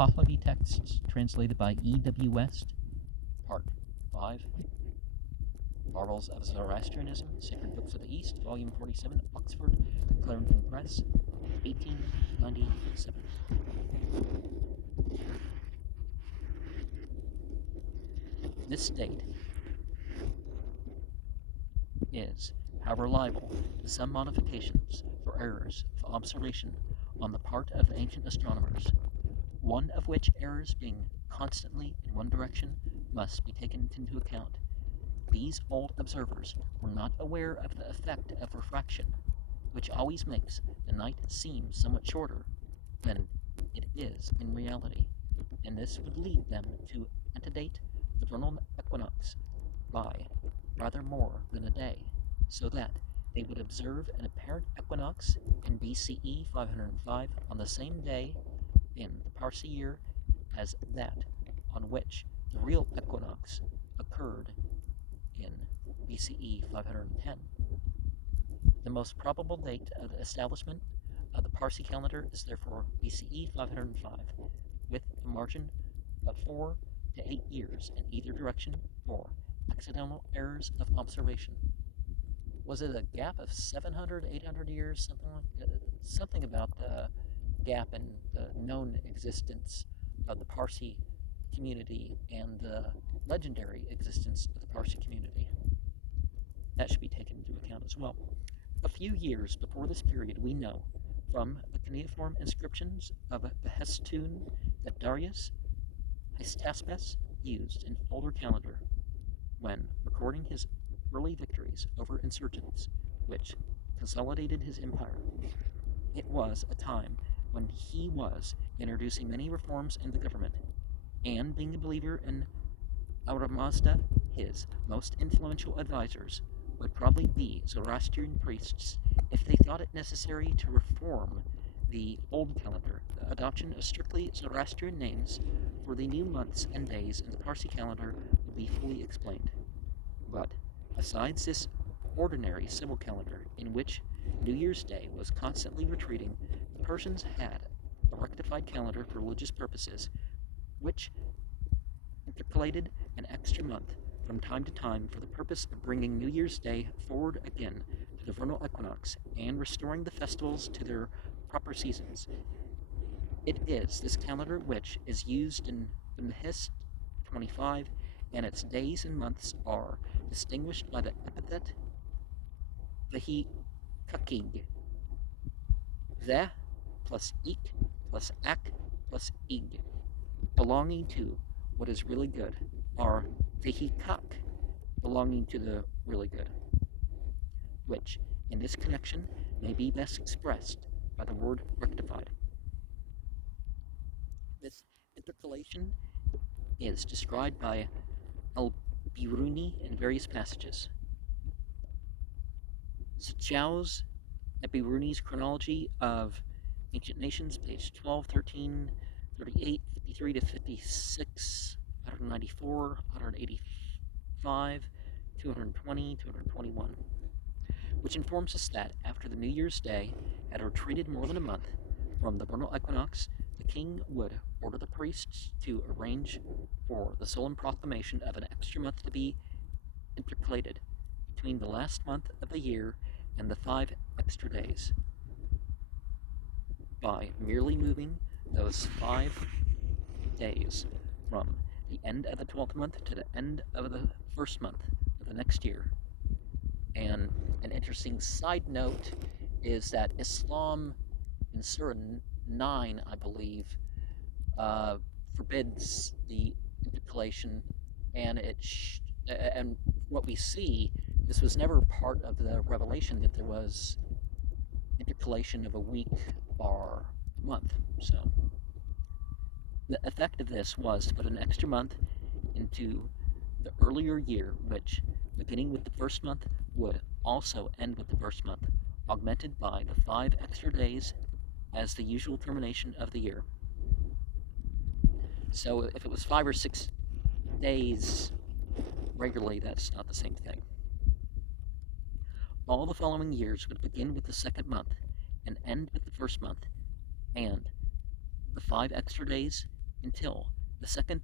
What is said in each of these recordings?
Pahlavi texts translated by E.W. West, Part 5, Marvels of Zoroastrianism, Sacred Books of the East, Volume 47, Oxford, The Clarendon Press, 1897. This date is, however, liable to some modifications for errors of observation on the part of the ancient astronomers, one of which errors being constantly in one direction must be taken into account. These old observers were not aware of the effect of refraction, which always makes the night seem somewhat shorter than it is in reality, and this would lead them to antedate the vernal equinox by rather more than a day, so that they would observe an apparent equinox in BCE 505 on the same day in the Parsi year as that on which the real equinox occurred in BCE 510. The most probable date of the establishment of the Parsi calendar is therefore BCE 505, with a margin of 4 to 8 years in either direction for accidental errors of observation. Was it a gap of 700, 800 years, something about the gap in the known existence of the Parsi community and the legendary existence of the Parsi community? That should be taken into account as well. A few years before this period, we know from the cuneiform inscriptions of the Behestun that Darius Hystaspes used an older calendar when recording his early victories over insurgents, which consolidated his empire. It was a time when he was introducing many reforms in the government, and being a believer in Auramazda, his most influential advisors would probably be Zoroastrian priests if they thought it necessary to reform the old calendar. The adoption of strictly Zoroastrian names for the new months and days in the Parsi calendar will be fully explained. But besides this ordinary civil calendar, in which New Year's Day was constantly retreating, the Persians had a rectified calendar for religious purposes, which intercalated an extra month from time to time for the purpose of bringing New Year's Day forward again to the vernal equinox and restoring the festivals to their proper seasons. It is this calendar which is used in the Behest 25, and its days and months are distinguished by the epithet Vehikakig, Veh plus Ik plus Ak plus Ig, belonging to what is really good, are Vehikak, belonging to the really good, which, in this connection, may be best expressed by the word rectified. This intercalation is described by Al-Biruni in various passages. Sachow's Al-Biruni's Chronology of Ancient Nations, page 12, 13, 38, 53 to 56, 194, 185, 220, 221, which informs us that after the New Year's Day had retreated more than a month from the vernal equinox, the king would order the priests to arrange for the solemn proclamation of an extra month to be intercalated between the last month of the year and the 5 extra days, by merely moving those 5 days from the end of the 12th month to the end of the first month of the next year. And an interesting side note is that Islam in Surah 9, I believe, forbids the intercalation, and and what we see, this was never part of the revelation that there was intercalation of a week or a month. So the effect of this was to put an extra month into the earlier year, which, beginning with the first month, would also end with the first month, augmented by the 5 extra days as the usual termination of the year. So if it was 5 or 6 days regularly, that's not the same thing. All the following years would begin with the second month and end with the first month, and the 5 extra days until the second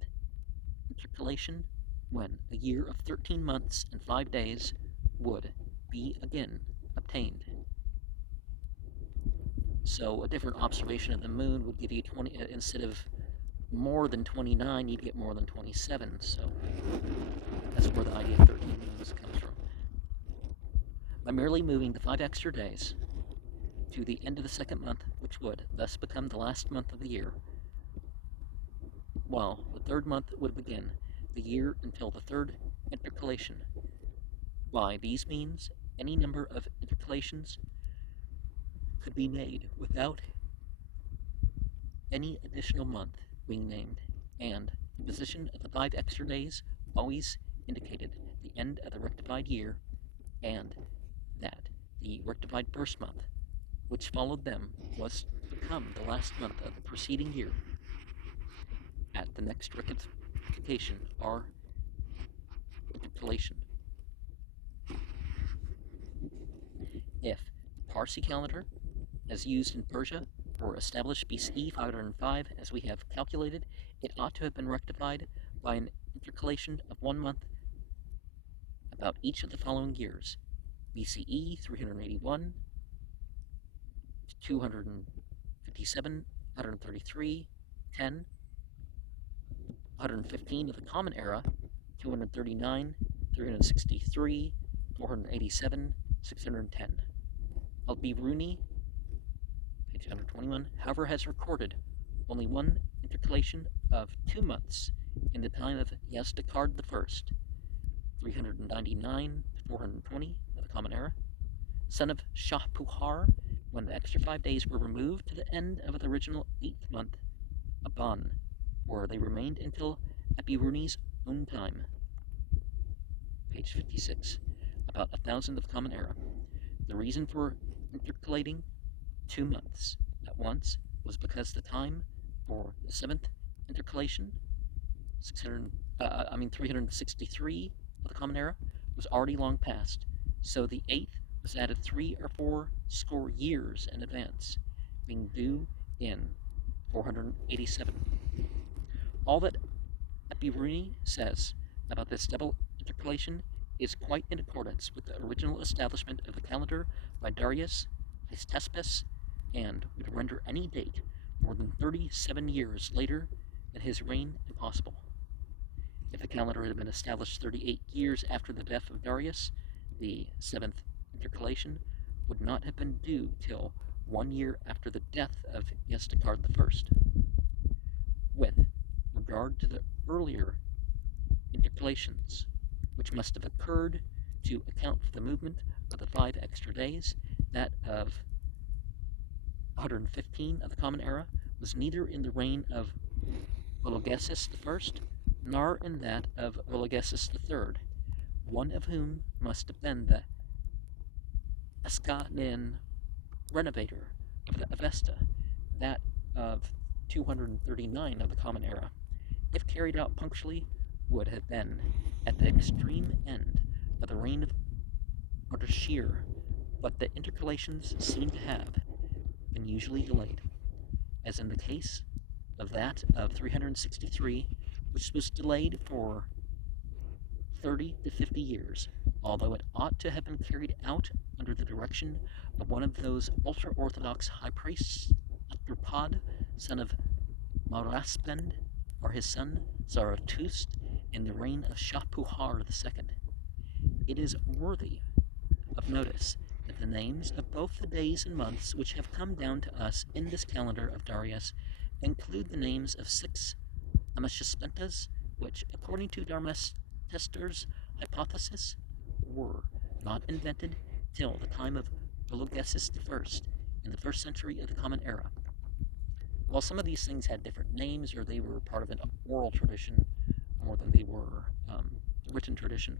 intercalation, when a year of 13 months and 5 days would be again obtained. So a different observation of the moon would give you 20, instead of more than 29, you'd get more than 27. So that's where the idea of 13 moons comes from. By merely moving the 5 extra days to the end of the second month, which would thus become the last month of the year, while the third month would begin the year until the third intercalation. By these means, any number of intercalations could be made without any additional month being named, and the position of the 5 extra days always indicated the end of the rectified year, and that the rectified first month, which followed them, was to become the last month of the preceding year at the next rectification or intercalation. If the Parsi calendar, as used in Persia, were established BCE 505 as we have calculated, it ought to have been rectified by an intercalation of 1 month about each of the following years: BCE 381, 257, 133, 10, 115 of the Common Era, 239, 363, 487, 610. Al-Biruni, page 121, however, has recorded only one intercalation of 2 months in the time of Yazdakard I, 399 to 420 of the Common Era, son of Shah Puhar, when the extra 5 days were removed to the end of the original 8th month, Aban, where they remained until Abiruni's own time, page 56, about 1000 of the Common Era. The reason for intercalating 2 months at once was because the time for the 7th intercalation, 363 of the Common Era, was already long past, so the 8th was added 3 or 4 score years in advance, being due in 487. All that Abiruni says about this double intercalation is quite in accordance with the original establishment of the calendar by Darius Hystaspes, and would render any date more than 37 years later than his reign impossible. If the calendar had been established 38 years after the death of Darius, the 7th intercalation would not have been due till 1 year after the death of Yazdakard I. With regard to the earlier intercalations, which must have occurred to account for the movement of the 5 extra days, that of 115 of the Common Era was neither in the reign of Vologeses I, nor in that of Vologeses III, one of whom must have been the Ascanian renovator of the Avesta, that of 239 of the Common Era, if carried out punctually, would have been at the extreme end of the reign of Ardashir, but the intercalations seem to have been usually delayed, as in the case of that of 363, which was delayed for 30 to 50 years, although it ought to have been carried out under the direction of one of those ultra-Orthodox high priests, Atropod, son of Mauraspend, or his son Zarathustra, in the reign of Shah-Puhar II. It is worthy of notice that the names of both the days and months which have come down to us in this calendar of Darius include the names of 6 Amashaspentas, which, according to Darmester's hypothesis, were not invented till the time of Vologeses I in the 1st century of the Common Era. While some of these things had different names, or they were part of an oral tradition more than they were written tradition,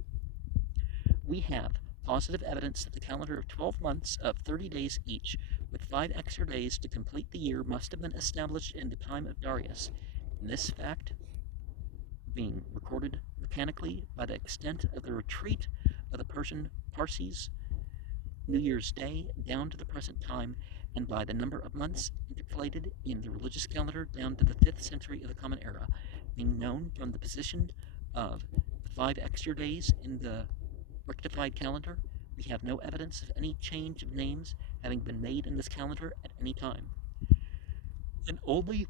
we have positive evidence that the calendar of 12 months of 30 days each, with 5 extra days to complete the year, must have been established in the time of Darius, and this fact being recorded mechanically by the extent of the retreat of the Persian Parsis New Year's Day down to the present time, and by the number of months intercalated in the religious calendar down to the 5th century of the Common Era, being known from the position of the 5 extra days in the rectified calendar. We have no evidence of any change of names having been made in this calendar at any time. And only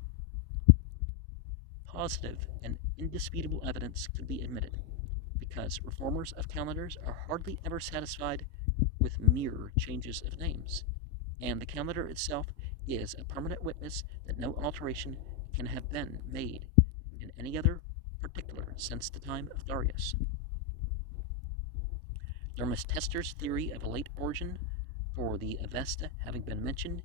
positive and indisputable evidence could be admitted, because reformers of calendars are hardly ever satisfied with mere changes of names, and the calendar itself is a permanent witness that no alteration can have been made in any other particular since the time of Darius. Thermistester's theory of a late origin for the Avesta having been mentioned,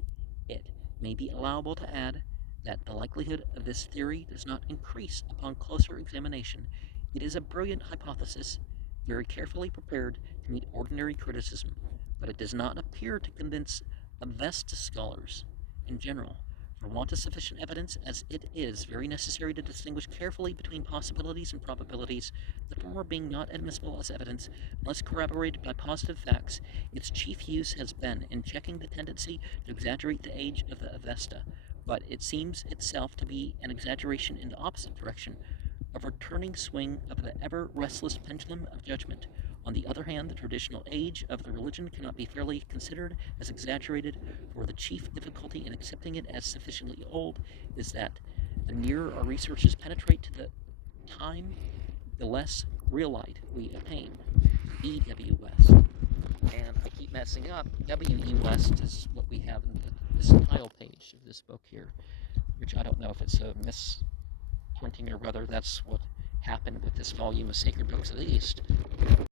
it may be allowable to add that the likelihood of this theory does not increase upon closer examination. It is a brilliant hypothesis, very carefully prepared to meet ordinary criticism, but it does not appear to convince Avesta scholars in general. For want of sufficient evidence, as it is very necessary to distinguish carefully between possibilities and probabilities, the former being not admissible as evidence unless corroborated by positive facts, its chief use has been in checking the tendency to exaggerate the age of the Avesta, but it seems itself to be an exaggeration in the opposite direction, a returning swing of the ever restless pendulum of judgment. On the other hand, the traditional age of the religion cannot be fairly considered as exaggerated, for the chief difficulty in accepting it as sufficiently old is that the nearer our researches penetrate to the time, the less real light we obtain. E.W. West. And I keep messing up. W.E. West is what we have in this title page of this book here, which I don't know if it's a misprinting or whether that's what happened with this volume of Sacred Books of the East.